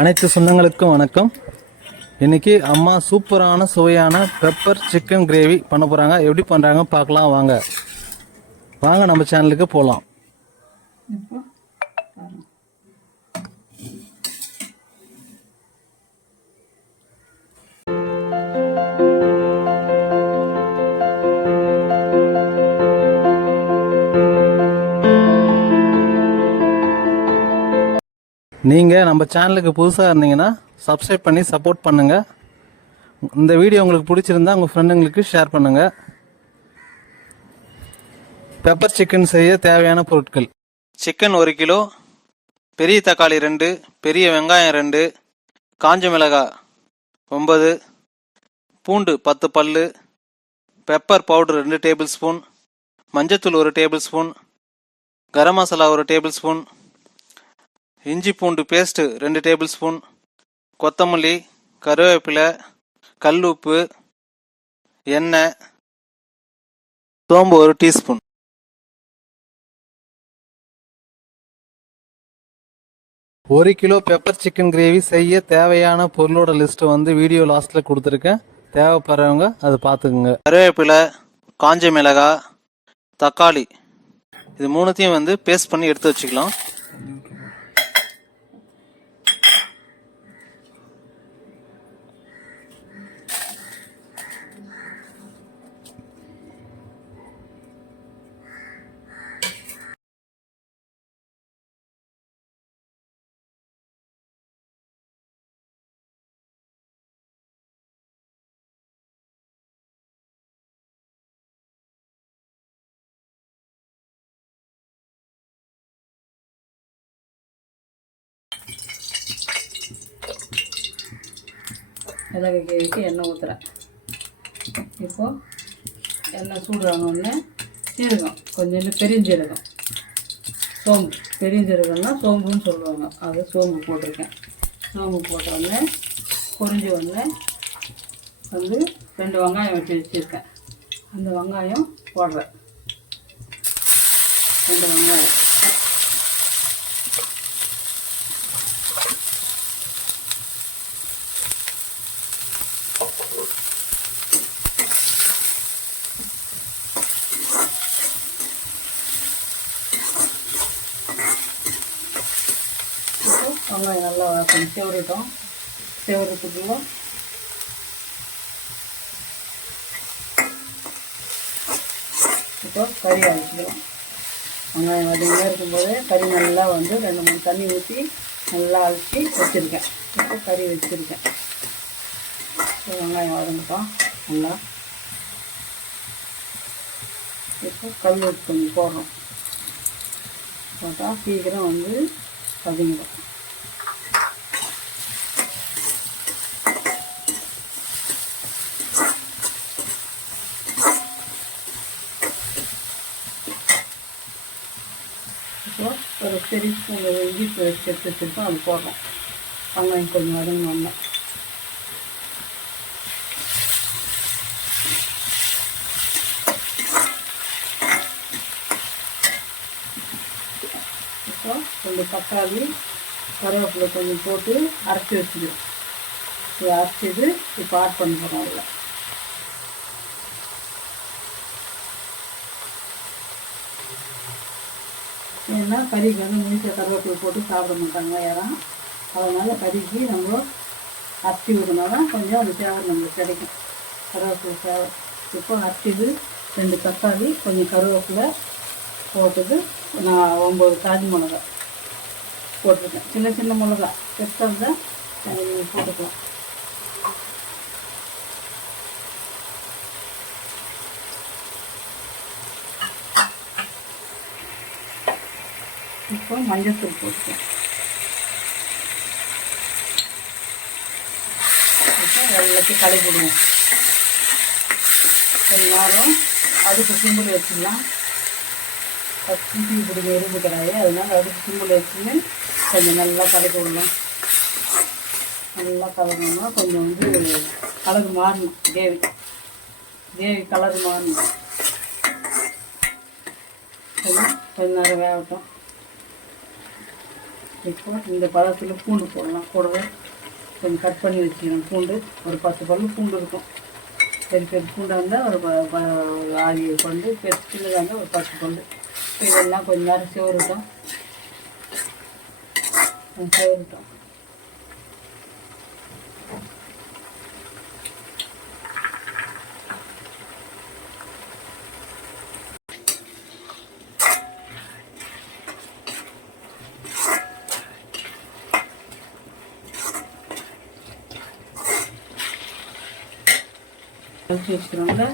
அனைத்து சொந்தங்களுக்கும் வணக்கம். இன்னைக்கு அம்மா சூப்பரான சுவையான பெப்பர் சிக்கன் கிரேவி பண்ண போகிறாங்க. எப்படி பண்ணுறாங்க பார்க்கலாம் வாங்க. நம்ம சேனலுக்கு போகலாம். நீங்கள் நம்ம சேனலுக்கு புதுசாக இருந்தீங்கன்னா சப்ஸ்கிரைப் பண்ணி சப்போர்ட் பண்ணுங்கள். இந்த வீடியோ உங்களுக்கு பிடிச்சிருந்தா உங்கள் ஃப்ரெண்டுங்களுக்கு ஷேர் பண்ணுங்கள். பெப்பர் சிக்கன் செய்ய தேவையான பொருட்கள்: சிக்கன் 1 கிலோ, பெரிய தக்காளி 2, பெரிய வெங்காயம் 2, காஞ்ச மிளகாய் 9, பூண்டு 10 பல்லு, பெப்பர் பவுடர் 2 டேபிள் ஸ்பூன், மஞ்சத்தூள் 1 table spoon, garam masala 1 table spoon, இஞ்சி பூண்டு பேஸ்ட் 2 டேபிள் ஸ்பூன், கொத்தமல்லி, கருவேப்பிலை, கல் உப்பு, எண்ணெய், சோம்பு 1 டீஸ்பூன். ஒரு கிலோ பெப்பர் சிக்கன் கிரேவி செய்ய தேவையான பொருளோட லிஸ்ட் வீடியோ லாஸ்ட்ல கொடுத்துருக்கேன். தேவைப்படுறவங்க அதை பார்த்துக்குங்க. கருவேப்பிலை, காஞ்ச மிளகாய், தக்காளி, இது மூணுத்தையும் பேஸ்ட் பண்ணி எடுத்து வச்சுக்கலாம். மிளகு கேவிக்கு எண்ணெய் ஊற்றுறேன். இப்போது எண்ணெய் சூடானோடனே சீரகம், கொஞ்சம் பெருஞ்சீரகம், சோம்பு. பெருஞ்சீரகம்னா சோம்புன்னு சொல்லுவாங்க, அது சோம்பு போட்டிருக்கேன். சோம்பு போட்டோடனே பொரிஞ்ச உடனே 2 வெங்காயம் வச்சுருக்கேன். அந்த வெங்காயம் போடுறேன். 2 வெங்காயம் வெங்காயம் நல்லா கொஞ்சம் செவரட்டும். செவரத்துக்குள்ள இப்போ கறி அரைச்சிக்கலாம். வெங்காயம் வதங்கியாக இருக்கும்போது கறி நல்லா 2-3 தண்ணி ஊற்றி நல்லா அரைச்சி வச்சுருக்கேன். இப்போ கறி வச்சுருக்கேன். இப்போ வெங்காயம் வதங்கட்டும் நல்லா. இப்போ கல் உப்பு கொஞ்சம் போடுறோம். போட்டால் சீக்கிரம் வதங்கிடும். இப்போ ஒரு பெரிய ஸ்பூன் இஞ்சி பேஸ்ட் எடுத்து வச்சுருக்கோம், அது போடுறோம். வெங்காயம் கொஞ்சம் வதங்கணும். இப்போ கொஞ்சம் தக்காளி, கருவேப்பிலை கொஞ்சம் போட்டு அரைச்சி வச்சுது. இது அரைச்சிது இப்போ ஆட் பண்ண போகிறோம். அதில் ஏன்னா கறிக்கு முழுக்க கருவேப்பிலை போட்டு சாப்பிட மாட்டாங்க யாரும். அதனால் கறிக்கு நம்ம அரைச்சி விடனா தான் கொஞ்சம் அது தேவை நம்மளுக்கு கிடைக்கும். கருவேப்பிலை தேவை. இப்போ அரைச்சிது 2 தக்காளி, கொஞ்சம் கருவேப்பிலை போட்டது. நான் 9 காஞ்ச மிளகா போட்டிருக்கேன். சின்ன சின்ன மிளகா பெருசாக தான் நீங்கள் போட்டுக்கலாம். இப்போ மஞ்சத்தூள் போட்டுக்கேன். இப்போ எல்லாத்தையும் கலக்கிடுவோம். கொஞ்ச நேரம் அடுப்பு சிம்பிள் வச்சுக்கலாம். தீ பிடிக்க எறும்பு கிடையாது, அதனால் அடுப்பு சிம்பிள் வச்சுன்னு கொஞ்சம் நல்லா கலக்கி விடலாம். நல்லா கலக்கணும்னா கொஞ்சம் கலர் மாறணும். கிரேவி கலர் மாறணும். கொஞ்சம் நேரம் வேகட்டும். இப்போ இந்த பதத்தில் பூண்டு போடலாம். கூடவே கொஞ்சம் கட் பண்ணி வச்சுக்கணும். பூண்டு ஒரு 10 பல்லு பூண்டு இருக்கும். பெரிய பெரிய பூண்டாக இருந்தால் ஒரு 6 பல்லு, சின்னதாக இருந்தால் ஒரு 10 பல்லு. இதெல்லாம் கொஞ்சம் நேரம் சேவருட்டோம். அரைச்சி வச்சுக்கிறோம்ல.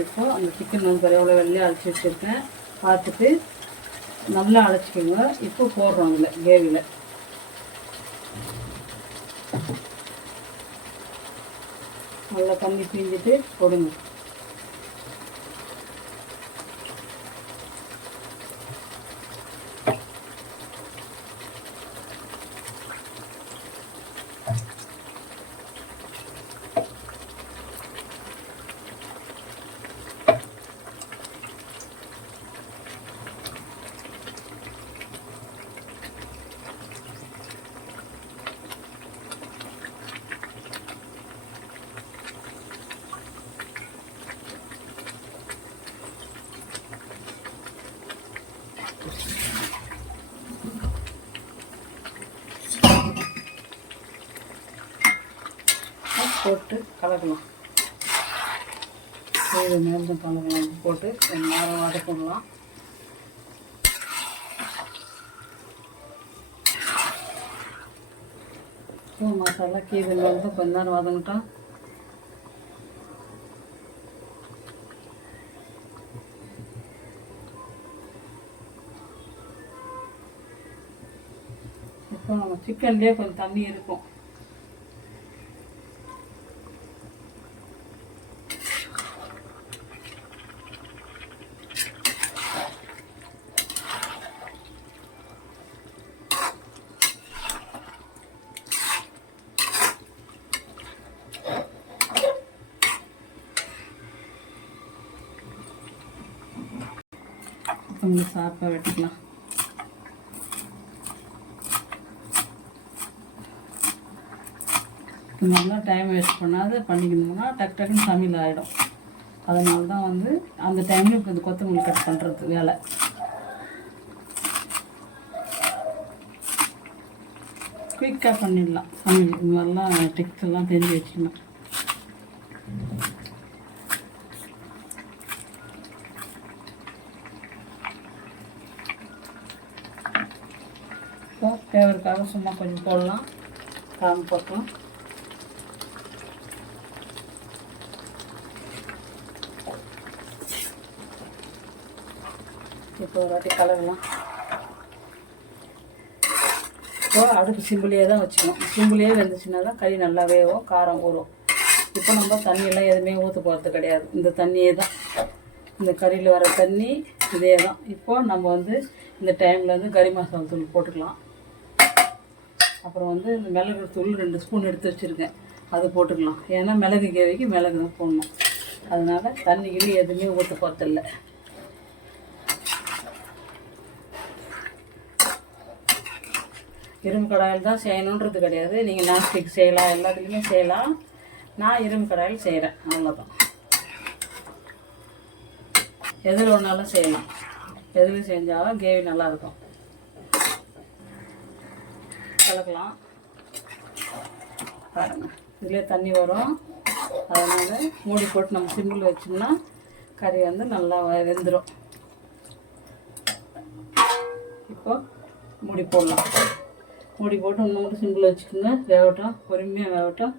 இப்போ அந்த சிக்கன் வந்து எவ்வளோ வெள்ளையாக அரைச்சி வச்சுருக்கேன் பார்த்துட்டு நல்லா அரைச்சிக்கோங்க. இப்போ போடுறோம் அதில் கிரேவியில். நல்லா தண்ணி பிழிஞ்சிட்டு போடுங்க. போட்டு கலக்கலாம். இது நேரம் கலக்கலாம். போட்டு கொஞ்சம் நேரம் வதக்கிடலாம். மசாலா கீரை வந்து கொஞ்ச நேரம் வதங்கிட்டோம். இப்போ நம்ம சிக்கன்லேயே கொஞ்சம் தண்ணி இருக்கும். கொஞ்சம் சாப்பாக வெட்டிக்கலாம். நல்லா டைம் வேஸ்ட் பண்ணாது பண்ணிக்கணும்னா டக்குன்னு சமையல் ஆகிடும். அதனால தான் வந்து அந்த டைமில் இப்போ இந்த கொத்தமல்லி கட் பண்ணுறது வேலை. குயிக்காக பண்ணிடலாம் சமையல். இந்த மாதிரிலாம் டிப்ஸ் எல்லாம் தெரிஞ்சு வச்சுக்கணும். இப்போ ஃப்ளேவருக்காக சும்மா கொஞ்சம் போடலாம். காரம் போட்டோம். இப்போ ஒரு வாட்டி கலரலாம். இப்போ அடுப்பு சிம்பிளையே தான் வச்சுக்கணும். சிம்பிளையே வெந்துச்சுன்னா தான் கறி நல்லா வேகும், காரம் ஊறும். இப்போ நம்ம தண்ணியெல்லாம் எதுவுமே ஊற்ற போகிறது கிடையாது. இந்த தண்ணியே தான், இந்த கறியில் வர தண்ணி இதே தான். இப்போது நம்ம வந்து இந்த டைமில் வந்து கறி மசாலா தூள் போட்டுக்கலாம். அப்புறம் வந்து இந்த மிளகு தூள் 2 ஸ்பூன் எடுத்து வச்சுருக்கேன், அது போட்டுக்கலாம். ஏன்னா மிளகு கிரேவிக்கு மிளகு தான் போடணும். அதனால் தண்ணிக்கிளி எதுவுமே ஊற்ற போகிறதில்ல. இரும்பு கடாயில் தான் செய்யணுன்றது கிடையாது. நீங்கள் நான்ஸ்டிக் செய்யலாம், எல்லாத்துலேயுமே செய்யலாம். நான் இரும்பு கடாயில் செய்கிறேன், அவ்வளோதான். எதில் ஒன்றாலும் செய்யலாம். எதில் செஞ்சாலும் கிரேவி நல்லாயிருக்கும். கலக்கலாம். பாருங்கள், இதிலே தண்ணி வரும். அதனால் மூடி போட்டு நம்ம சிம்மில் வச்சோம்னா கறி வந்து நல்லா வெந்துடும். இப்போ மூடி போடலாம். மூடி போட்டு இன்னும் சிம்பிள் வச்சுக்கோங்க. வேகட்டும், பொறுமையாக வேகட்டும்.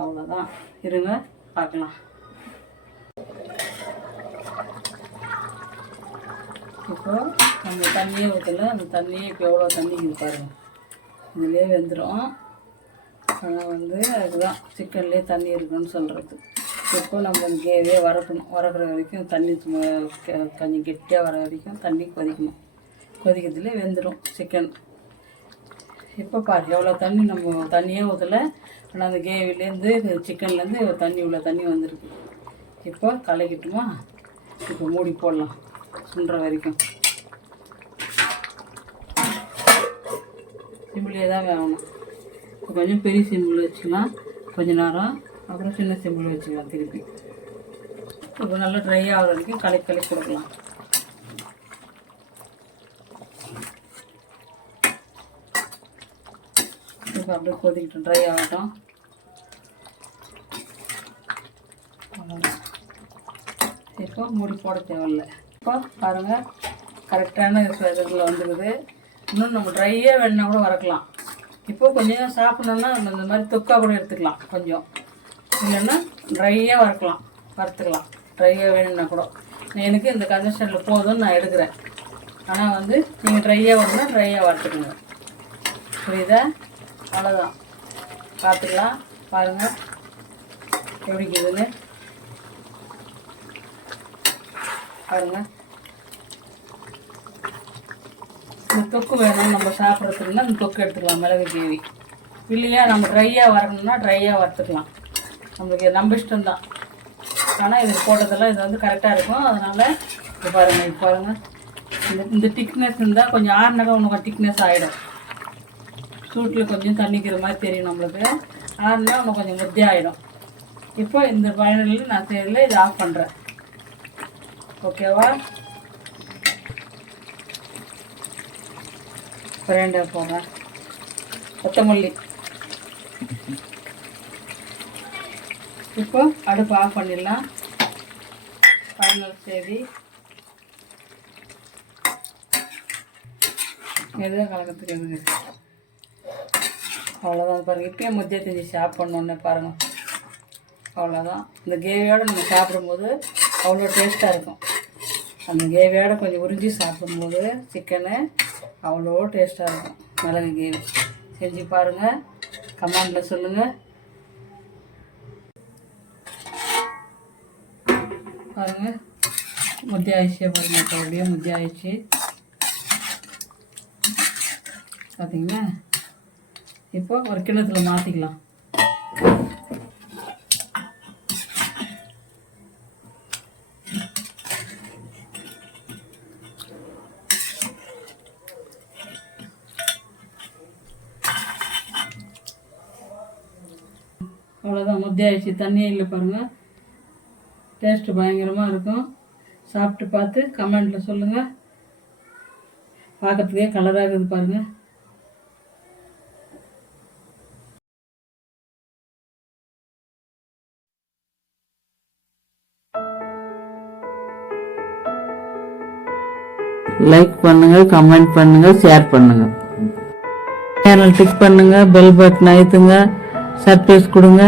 அவ்வளோதான். இருங்க பார்க்கலாம். இப்போ நம்ம தண்ணியே ஊற்றல. அந்த தண்ணியே இப்போ எவ்வளோ தண்ணி பாருங்கள், இதுலேயே வெந்துடும். ஆனால் வந்து அதுதான் சிக்கன்லேயே தண்ணி இருக்குன்னு சொல்கிறது. இப்போ நம்ம கிரேவியே வறக்கணும். வறக்கிற வரைக்கும் தண்ணி கொஞ்சம் கெட்டியாக வர வரைக்கும் தண்ணி கொதிக்கணும். கொதிக்கிறதுலேயே வெந்துடும் சிக்கன். இப்போ பாரு எவ்வளோ தண்ணி, நம்ம தண்ணியே ஊற்றலை. ஆனால் அந்த கிரேவிலேருந்து சிக்கன்லேருந்து தண்ணி இவ்வளோ தண்ணி வந்திருக்கு. இப்போ கலக்கிட்டுமா. இப்போ மூடி போடலாம் சுண்டுற வரைக்கும். சிம்மிலே தான் வேகணும். கொஞ்சம் பெரிய சிம்மில் வச்சுக்கலாம் கொஞ்ச நேரம், அப்புறம் சின்ன சிம்மில் வச்சுக்கலாம் திருப்பி. இப்போ நல்லா ட்ரை ஆகிற வரைக்கும் கலக்கி கொடுக்கலாம். இப்போ அப்படியே கொதிக்கிட்டு ட்ரை ஆகட்டும். இப்போ மூடி போட தேவையில்லை. இப்போ பாருங்கள் கரெக்டான இதில் வந்துடுது. இன்னும் நம்ம ட்ரையாக வேணுன்னா கூட வறுக்கலாம். இப்போ கொஞ்சம் சாப்பிட்ணுன்னா நம்ம இந்த மாதிரி தொக்கா கூட எடுத்துக்கலாம். கொஞ்சம் இல்லைன்னா ட்ரையாக வறுத்துக்கலாம். ட்ரையாக வேணும்னா கூட எனக்கு இந்த கன்சிஸ்டன்சியில் போதும்னு நான் எடுக்கிறேன். ஆனால் வந்து நீங்கள் ட்ரையாக வேணும்னா ட்ரையாக வறுத்துக்கோங்க. புரியுதா? அவ்வளோதான். பார்த்துக்கலாம். பாருங்கள் எப்படிக்குதுன்னு பாருங்கள். இந்த தொக்கு வேணும் நம்ம சாப்பிட்றதுக்குன்னா இந்த தொக்கு எடுத்துக்கலாம், மிளகு கேவி. இல்லையா நம்ம ட்ரையாக வரணும்னா ட்ரையாக வறுத்துக்கலாம். நம்மளுக்கு நம்ம இஷ்டம்தான். ஆனால் இது போட்டதெல்லாம் இது வந்து கரெக்டாக இருக்கும். அதனால் இது பாருங்கள் இந்த திக்னஸ் இருந்தால் கொஞ்சம் ஆறுனாக்கா ஒன்று திக்னஸ் ஆகிடும். சூட்டில் கொஞ்சம் தண்ணிக்கிற மாதிரி தெரியும் நம்மளுக்கு. ஆறுனா ஒன்று கொஞ்சம் முத்தி ஆகிடும். இப்போ இந்த ஃபைனலில் நான் செய்யல இது ஆஃப் பண்ணுறேன். ஓகேவா? பிரேண்டை போடுறேன். கொத்தமல்லி. இப்போ அடுப்பு ஆஃப் பண்ணிடலாம். ஃபைனல் செய்தி எதுவும் கலக்கிறதுக்கு எதுங்க. அவ்வளோதான் பாருங்கள். இப்போயே முத்தியை தெரிஞ்சிச்சு ஆஃப் பண்ணோன்னே பாருங்கள். அவ்வளோதான். இந்த கேவியோடு நம்ம சாப்பிடும்போது அவ்வளோ டேஸ்ட்டாக இருக்கும். அந்த கேவியோட கொஞ்சம் உறிஞ்சி சாப்பிடும்போது சிக்கனு அவ்வளோ டேஸ்ட்டாக இருக்கும். மிளகு கேவி செஞ்சு பாருங்கள், கமெண்டில் சொல்லுங்கள். பாருங்கள் முத்தி ஆயிடுச்சு. பாருங்கள் இப்போ அப்படியே முத்தி ஆயிடுச்சு. பார்த்தீங்களா? இப்போ ஒரு கிண்ணத்தில் மாற்றிக்கலாம். அவ்வளோதான் முத்தி ஆயிடுச்சு. தண்ணியே இல்லை பாருங்கள். டேஸ்ட்டு பயங்கரமாக இருக்கும். சாப்பிட்டு பார்த்து கமெண்டில் சொல்லுங்கள். பார்க்கறதுக்கே கலராக இருக்குது பாருங்கள். லைக் பண்ணுங்கள், கமெண்ட் பண்ணுங்கள், ஷேர் பண்ணுங்கள். சேனல் டிக் பண்ணுங்கள், பெல் பட்டன் அழுத்துங்க, சர்ப்ரைஸ் கொடுங்க.